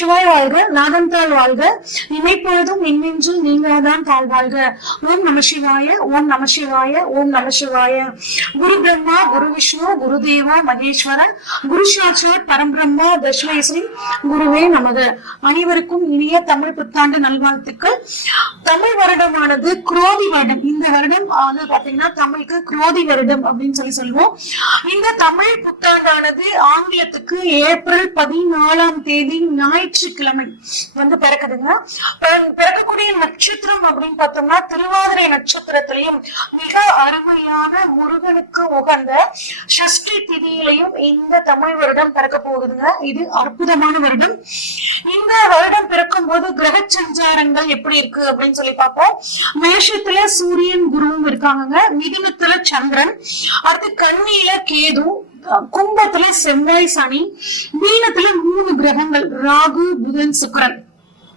சிவாய் வாழ்க நாதன்தாள் வாழ்க இமைப்பொழுதும் மின்மின்றில் நீங்கள்தான் தாழ் வாழ்க ஓம் நம சிவாய ஓம் நம சிவாய ஓம் நம சிவாய குரு பிரம்மா குரு விஷ்ணு குரு தேவா மகேஸ்வர குரு சாட்சாத் பரம்பிரம்மா தஷ்மேஸ்வரி குருவே நமது அனைவருக்கும் இனிய தமிழ் புத்தாண்டு நல்வாழ்த்துக்கள் தமிழ் வருடமானது குரோதி வருடம் இந்த வருடம் வந்து பாத்தீங்கன்னா தமிழுக்கு குரோதி வருடம் அப்படின்னு சொல்லி சொல்லுவோம் இந்த தமிழ் புத்தாண்டானது ஆங்கிலத்துக்கு ஏப்ரல் பதினாலாம் தேதி ஞாயிற்றுக்கிழமை வந்து பிறக்குதுங்க பிறக்கக்கூடிய நட்சத்திரம் அப்படின்னு பார்த்தோம்னா திருவாதிரை நட்சத்திரத்திலையும் மிக அருமையான முருகனுக்கு உகந்த சஷ்டி திதியிலையும் இந்த தமிழ் வருடம் பிறக்க போகுதுங்க இது அற்புதமான வருடம் இந்த வருடம் பிறக்கும் போது கிரக சஞ்சாரங்கள் எப்படி இருக்கு அப்படின்னு சொல்லி பார்ப்போம் மேஷத்துல சூரியன் குருவும் இருக்காங்க மிதுனத்துல சந்திரன் அடுத்து கண்ணியில கேது கும்பத்துல செவ்வாய் சனி மீனத்துல மூணு கிரகங்கள் ராகு புதன் சுக்கரன்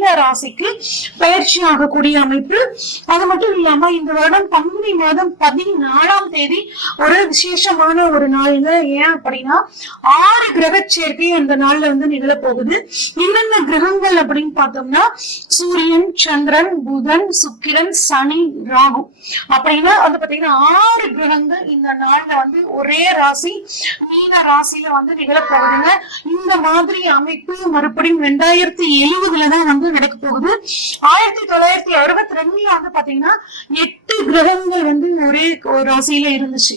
மீன ராசிக்கு பயிற்சி ஆகக்கூடிய அமைப்பு அது மட்டும் இல்லாம இந்த வருடம் பங்குனி மாதம் பதினாலாம் தேதி ஒரு விசேஷமான ஒரு நாள் ஏன் அப்படின்னா ஆறு கிரக சேர்க்கை அந்த நாள்ல வந்து நிகழ போகுது என்னென்ன கிரகங்கள் அப்படின்னு பார்த்தோம்னா சூரியன் சந்திரன் புதன் சுக்கிரன் சனி ராகு அப்படின்னா வந்து பாத்தீங்கன்னா ஆறு கிரகங்கள் இந்த நாள்ல வந்து ஒரே ராசி மீன ராசியில வந்து நிகழப்போகுதுங்க இந்த மாதிரி அமைப்பு மறுபடியும் ரெண்டாயிரத்தி எழுபதுலதான் வந்து வந்து நடக்க போகுது ஆயிரத்தி தொள்ளாயிரத்தி அறுபத்தி ரெண்டுல வந்து பாத்தீங்கன்னா எட்டு கிரகங்கள் வந்து ஒரே ராசியில இருந்துச்சு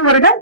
வருடம்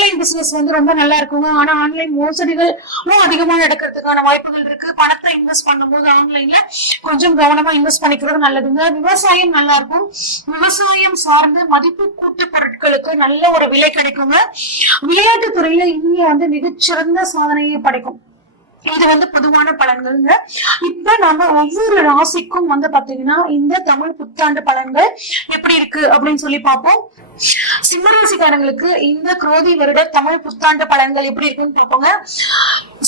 ஆன்லைன் பிசினஸ் வந்து ரொம்ப நல்லா இருக்குங்க ஆனா ஆன்லைன் மோசடிகள் அதிகமா நடக்கிறதுக்கான வாய்ப்புகள் இருக்கு பணத்தை இன்வெஸ்ட் பண்ணும்போது ஆன்லைன்ல கொஞ்சம் கவனமா இன்வெஸ்ட் பண்ணிக்கிறது நல்லதுங்க விவசாயம் நல்லா இருக்கும் விவசாயம் சார்ந்த மதிப்பு கூட்டு பொருட்களுக்கு நல்ல ஒரு விலை கிடைக்குங்க விளையாட்டு துறையில இந்தியா வந்து மிகச்சிறந்த சாதனையை படைக்கும் இது வந்து பொதுவான பலன்கள்ங்க இப்ப நம்ம ஒவ்வொரு ராசிக்கும் வந்து பாத்தீங்கன்னா இந்த தமிழ் புத்தாண்டு பலன்கள் எப்படி இருக்கு அப்படின்னு சொல்லி பார்ப்போம் சிம்மராசிக்காரங்களுக்கு இந்த குரோதி வருட தமிழ் புத்தாண்டு பலன்கள் எப்படி இருக்குன்னு பாப்போங்க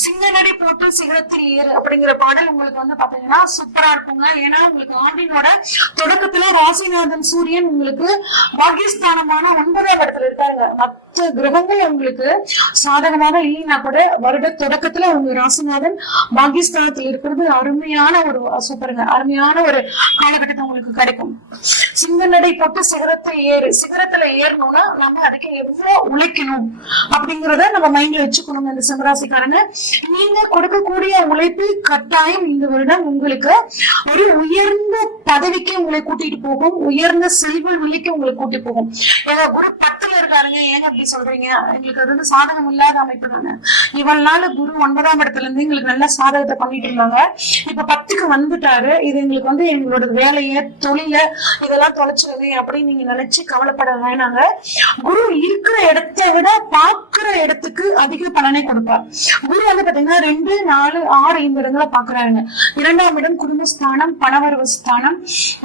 சிங்கநடி போட்டு சிகரத்தில் ஏறு அப்படிங்கிற பாடல் உங்களுக்கு வந்து பாத்தீங்கன்னா சூப்பரா இருக்குங்க ஏன்னா உங்களுக்கு ஆண்டினோட தொடக்கத்துல ராசிநாதன் சூரியன் உங்களுக்கு பாகிஸ்தானமான ஒன்பதாம் இடத்துல இருக்காங்க மற்ற கிரகங்கள் உங்களுக்கு சாதகமாக இல்லைன்னா கூட வருட தொடக்கத்துல உங்க ராசிநாதன் பாகிஸ்தானத்துல இருக்கிறது அருமையான ஒரு சூப்பருங்க அருமையான ஒரு காலகட்டத்தை உங்களுக்கு கிடைக்கும் சிங்கநடை போட்டு சிகரத்தை ஏறு சிகரத்துல ஏறணும்னா நம்ம அதுக்கு எவ்வளவு உழைக்கணும் அப்படிங்கறத நம்ம மைண்ட்ல வச்சுக்கணும் இந்த சிம்மராசிக்காரங்க நீங்க கொடுக்கக்கூடிய உழைப்பு கட்டாயம் இந்த வருடம் உங்களுக்கு ஒரு உயர்ந்த பதவிக்கு உங்களை கூட்டிட்டு போகும் உயர்ந்த செல்வ நிலைக்கு உங்களை கூட்டி போகும் ஏதோ குரு பத்துல இருக்காருங்க ஏங்க அப்படி சொல்றீங்க எங்களுக்கு அது வந்து சாதகம் இல்லாத அமைப்பு தானே இவ்வளவு நாள் குரு ஒன்பதாம் இடத்துல இருந்து எங்களுக்கு நல்ல சாதகத்தை பண்ணிட்டு இருந்தாங்க இப்ப பத்துக்கு வந்துட்டாரு இது எங்களுக்கு வந்து எங்களோட வேலையை தொழில இதெல்லாம் எல்லாம் தொலைச்சிருது அப்படின்னு நீங்க நினைச்சு கவலைப்பட வேணாங்க குரு இருக்கிற இடத்தை விட பாக்குற இடத்துக்கு அதிக பலனை கொடுப்பார் குரு வந்து பாத்தீங்கன்னா ரெண்டு நாலு ஆறு ஐந்து இடங்களை பாக்குறாங்க இரண்டாம் இடம் குடும்பஸ்தானம் பணவரவு ஸ்தானம்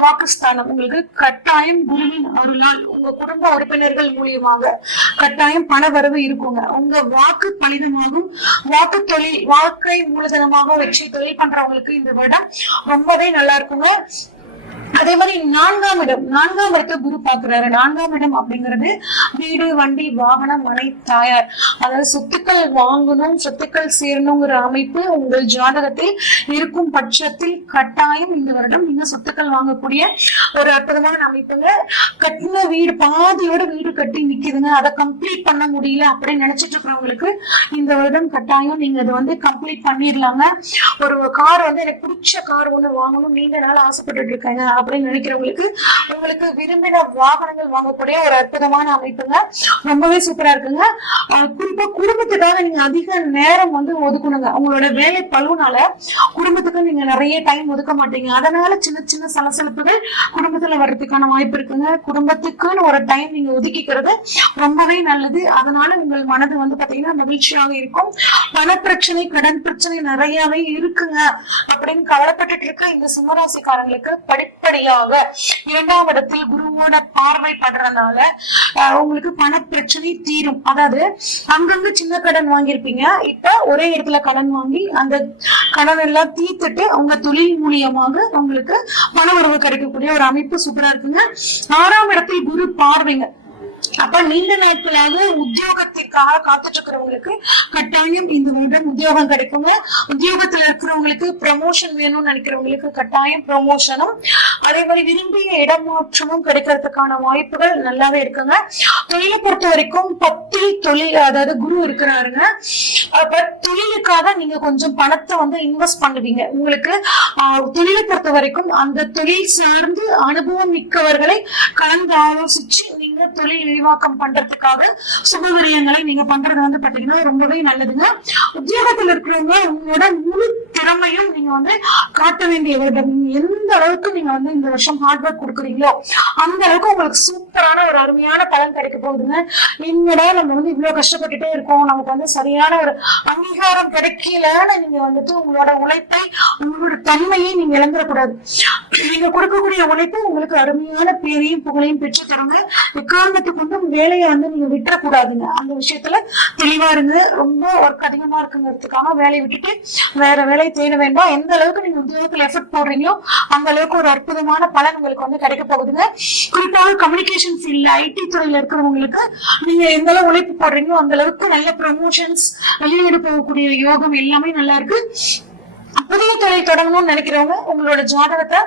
வாக்குஸ்தானம் உங்களுக்கு கட்டாயம் குருவின் அருளால் உங்க குடும்ப உறுப்பினர்கள் மூலியமாக கட்டாயம் பணவரவு இருக்குங்க உங்க வாக்கு பலிதமாகும் வாக்கு தொழில் வாக்கை மூலதனமாக வச்சு தொழில் பண்றவங்களுக்கு இந்த விடம் ரொம்பவே நல்லா இருக்குங்க அதே மாதிரி நான்காம் இடம் நான்காம் இடத்தை குரு பாக்குறாரு நான்காம் இடம் அப்படிங்கிறது வீடு வண்டி வாகனம் மனை தாயார் அதாவது சொத்துக்கள் வாங்கணும் சொத்துக்கள் சேரணுங்கிற அமைப்பு உங்கள் ஜாதகத்தில் இருக்கும் பட்சத்தில் கட்டாயம் இந்த வருடம் நீங்க சொத்துக்கள் வாங்கக்கூடிய ஒரு அற்புதமான அமைப்புங்க கட்டின வீடு பாதியோட வீடு கட்டி நிக்குதுங்க அதை கம்ப்ளீட் பண்ண முடியல அப்படின்னு நினைச்சிட்டு இருக்கிறவங்களுக்கு இந்த வருடம் கட்டாயம் நீங்க அதை வந்து கம்ப்ளீட் பண்ணிடலாங்க ஒரு கார் வந்து எனக்கு பிடிச்ச கார் ஒண்ணு வாங்கணும் நீண்ட நாள் ஆசைப்பட்டு இருக்காங்க அப்படின்னு நினைக்கிறவங்களுக்கு உங்களுக்கு விரும்பின வாகனங்கள் வாங்கக்கூடிய ஒரு அற்புதமான அமைப்புங்க ரொம்பவே சூப்பரா இருக்குங்க குறிப்பா குடும்பத்துக்காக நீங்க அதிக நேரம் வந்து ஒதுக்கணுங்க உங்களோட வேலை பழுவுனால குடும்பத்துக்கு நீங்க நிறைய டைம் ஒதுக்க மாட்டீங்க அதனால சின்ன சின்ன சலசலப்புகள் குடும்பத்துல வர்றதுக்கான வாய்ப்பு இருக்குங்க குடும்பத்துக்குன்னு ஒரு டைம் நீங்க ஒதுக்கிக்கிறது ரொம்பவே நல்லது அதனால உங்கள் மனது வந்து பாத்தீங்கன்னா மகிழ்ச்சியாக இருக்கும் பண பிரச்சனை கடன் பிரச்சனை நிறையவே இருக்குங்க அப்படின்னு கவலைப்பட்டுட்டு இருக்க இந்த சிம்மராசிக்காரங்களுக்கு படிப்பு படிப்படியாக இரண்டாம் இடத்தில் குருவோட பார்வை படுறதுனால உங்களுக்கு பண பிரச்சனை தீரும் அதாவது அங்கங்க சின்ன கடன் வாங்கியிருப்பீங்க இப்ப ஒரே இடத்துல கடன் வாங்கி அந்த கடன் எல்லாம் தீர்த்துட்டு அவங்க தொழில் மூலியமாக உங்களுக்கு பண உறவு கிடைக்கக்கூடிய ஒரு அமைப்பு சூப்பரா இருக்குங்க ஆறாம் இடத்தில் குரு பார்வைங்க அப்ப நீண்ட நாட்களாக உத்தியோகத்திற்காக காத்துட்டு இருக்கிறவங்களுக்கு கட்டாயம் இந்த வருடம் உத்தியோகம் கிடைக்கும் உத்தியோகத்துல இருக்கிறவங்களுக்கு ப்ரமோஷன் வேணும்னு நினைக்கிறவங்களுக்கு கட்டாயம் ப்ரமோஷனும் அதே மாதிரி விரும்பிய இடமாற்றமும் கிடைக்கிறதுக்கான வாய்ப்புகள் நல்லாவே இருக்குங்க தொழிலை பொறுத்த வரைக்கும் பத்தில் தொழில் அதாவது குரு இருக்கிறாருங்க பட் தொழிலுக்காக நீங்க கொஞ்சம் பணத்தை வந்து இன்வெஸ்ட் பண்ணுவீங்க உங்களுக்கு தொழிலை பொறுத்த வரைக்கும் அந்த தொழில் சார்ந்து அனுபவம் மிக்கவர்களை கலந்து ஆலோசிச்சு நீங்க தொழில் விரிவாக்கம் பண்றதுக்காக சுபகரியங்களை நீங்க பண்றது வந்து பாத்தீங்கன்னா ரொம்பவே நல்லதுங்க உத்தியோகத்தில் இருக்கிறவங்க உங்களோட முழு திறமையும் நீங்க வந்து காட்ட வேண்டிய எந்த அளவுக்கு நீங்க வந்து இந்த வருஷம் ஹார்ட் ஒர்க் கொடுக்குறீங்களோ அந்த அளவுக்கு உங்களுக்கு சூப்பரான ஒரு அருமையான பலன் கிடைக்க போகுதுங்க என்னடா நம்ம வந்து இவ்வளவு கஷ்டப்பட்டுட்டே இருக்கோம் நமக்கு வந்து சரியான ஒரு அங்கீகாரம் கிடைக்கலன்னு நீங்க வந்துட்டு உங்களோட உழைப்பை உங்களோட தன்மையை நீங்க இழந்துடக்கூடாது நீங்க கொடுக்கக்கூடிய உழைப்பு உங்களுக்கு அருமையான பேரையும் புகழையும் பெற்று தருங்க எக்காரணத்துக்கு வந்து இருக்கும் வேலையை வந்து நீங்க விட்டுறக்கூடாதுங்க அந்த விஷயத்துல தெளிவா இருங்க ரொம்ப ஒர்க் அதிகமா இருக்குங்கிறதுக்காக வேலையை விட்டுட்டு வேற வேலையை தேட வேண்டாம் எந்த அளவுக்கு நீங்க உத்தியோகத்துல எஃபர்ட் போடுறீங்களோ அந்த அளவுக்கு ஒரு அற்புதமான பலன் உங்களுக்கு வந்து கிடைக்க போகுதுங்க குறிப்பாக கம்யூனிகேஷன் ஃபீல்ட்ல ஐடி துறையில இருக்கிறவங்களுக்கு நீங்க எந்த அளவு உழைப்பு போடுறீங்களோ அந்த அளவுக்கு நல்ல ப்ரமோஷன்ஸ் வெளியீடு போகக்கூடிய யோகம் எல்லாமே நல்லா இருக்கு புதிய தொழில் தொடங்கணும்னு நினைக்கிறவங்க உங்களோட ஜாதகத்தை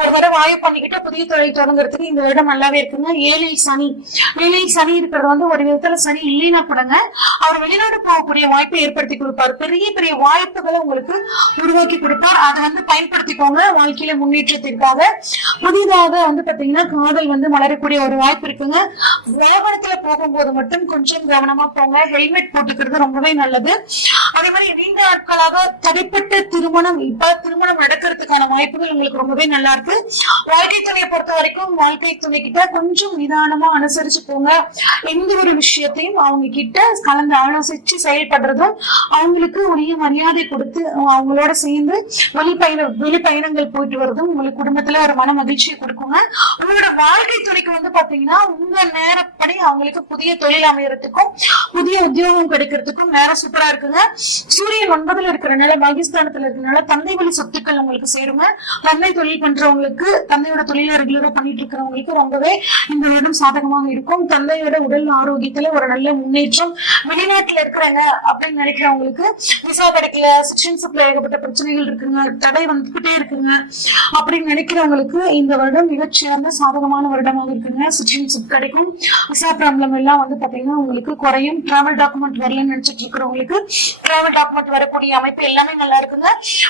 ஒரு தடவை ஆய்வு பண்ணிக்கிட்டு புதிய தொழில் தொடங்குறதுக்கு இந்த இடம் நல்லாவே இருக்குங்க ஏழை சனி ஏழை சனி இருக்கிறது வந்து ஒரு விதத்துல சனி இல்லைன்னா படங்க அவர் வெளிநாடு போகக்கூடிய வாய்ப்பை ஏற்படுத்தி கொடுப்பார் பெரிய பெரிய வாய்ப்புகளை உங்களுக்கு உருவாக்கி கொடுப்பார் அதை வந்து பயன்படுத்திக்கோங்க வாழ்க்கையில முன்னேற்றத்திற்காக புதிதாக வந்து பாத்தீங்கன்னா காதல் வந்து மலரக்கூடிய ஒரு வாய்ப்பு இருக்குங்க வாகனத்துல போகும்போது மட்டும் கொஞ்சம் கவனமா போங்க ஹெல்மெட் போட்டுக்கிறது ரொம்பவே நல்லது அதே மாதிரி நீண்ட நாட்களாக தனிப்பட்ட திருமணம் இப்ப திருமணம் நடக்கிறதுக்கான வாய்ப்புகள் உங்களுக்கு ரொம்பவே நல்லா இருக்கு வாழ்க்கை துணையை பொறுத்த வரைக்கும் வாழ்க்கை துணை கிட்ட கொஞ்சம் நிதானமா அனுசரிச்சு போங்க எந்த ஒரு விஷயத்தையும் அவங்க கிட்ட கலந்து ஆலோசிச்சு செயல்படுறதும் அவங்களுக்கு உரிய மரியாதை கொடுத்து அவங்களோட சேர்ந்து வெளிப்பயண வெளிப்பயணங்கள் போயிட்டு வர்றதும் உங்களுக்கு குடும்பத்துல ஒரு மன மகிழ்ச்சியை கொடுக்குங்க உங்களோட வாழ்க்கை துணைக்கு வந்து பாத்தீங்கன்னா உங்க நேரப்படி அவங்களுக்கு புதிய தொழில் அமையறதுக்கும் புதிய உத்தியோகம் கிடைக்கிறதுக்கும் நேரம் சூப்பரா இருக்குங்க சூரியன் ஒன்பதுல இருக்கிறனால பாகிஸ்தானத்துல இருக்கிறனால தந்தை வழி சொத்துக்கள் உங்களுக்கு சேருங்க தந்தை தொழில் பண்றவங்களுக்கு தந்தையோட தொழிலாளர்களோட ரெகுலரா பண்ணிட்டு இருக்கிறவங்களுக்கு ரொம்பவே இந்த வருடம் சாதகமாக இருக்கும் தந்தையோட உடல் ஆரோக்கியத்துல ஒரு நல்ல முன்னேற்றம் வெளிநாட்டுல இருக்கிறாங்க அப்படின்னு நினைக்கிறவங்களுக்கு விசா கிடைக்கல சிட்டிசன்ஷிப்ல ஏகப்பட்ட பிரச்சனைகள் இருக்குங்க தடை வந்துகிட்டே இருக்குங்க அப்படின்னு நினைக்கிறவங்களுக்கு இந்த வருடம் மிகச்சேர்ந்த சாதகமான வருடமாக இருக்குங்க சிட்டிசன்ஷிப் கிடைக்கும் விசா ப்ராப்ளம் எல்லாம் வந்து பாத்தீங்கன்னா உங்களுக்கு குறையும் டிராவல் டாக்குமெண்ட் வரலன்னு நினைச்சிட்டு இருக்கிறவங்களுக்கு டிராவல் டாக்குமெண்ட் வரக்கூடிய அமைப்பு எல்லாமே நல்லா இருக்குங்க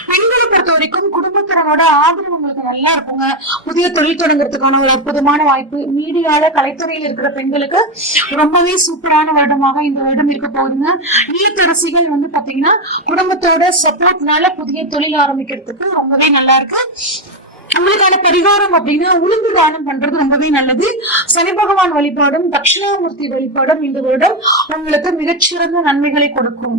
பெண்களை பொறுத்த வரைக்கும் குடும்பத்தினரோட ஆதரவு உங்களுக்கு நல்லா இருக்குங்க புதிய தொழில் தொடங்குறதுக்கான ஒரு அற்புதமான வாய்ப்பு மீடியால கலைத்துறையில் இருக்கிற பெண்களுக்கு ரொம்பவே சூப்பரான வருடமாக இந்த வருடம் இருக்க போகுதுங்க இல்லத்தரசிகள் வந்து பாத்தீங்கன்னா குடும்பத்தோட சப்போர்ட்னால புதிய தொழில் ஆரம்பிக்கிறதுக்கு ரொம்பவே நல்லா இருக்கு உங்களுக்கான பரிகாரம் அப்படின்னா உளுந்து தானம் பண்றது ரொம்பவே நல்லது சனி பகவான் வழிபாடும் தட்சிணாமூர்த்தி வழிபாடும் இந்த வருடம் உங்களுக்கு மிகச்சிறந்த நன்மைகளை கொடுக்கும்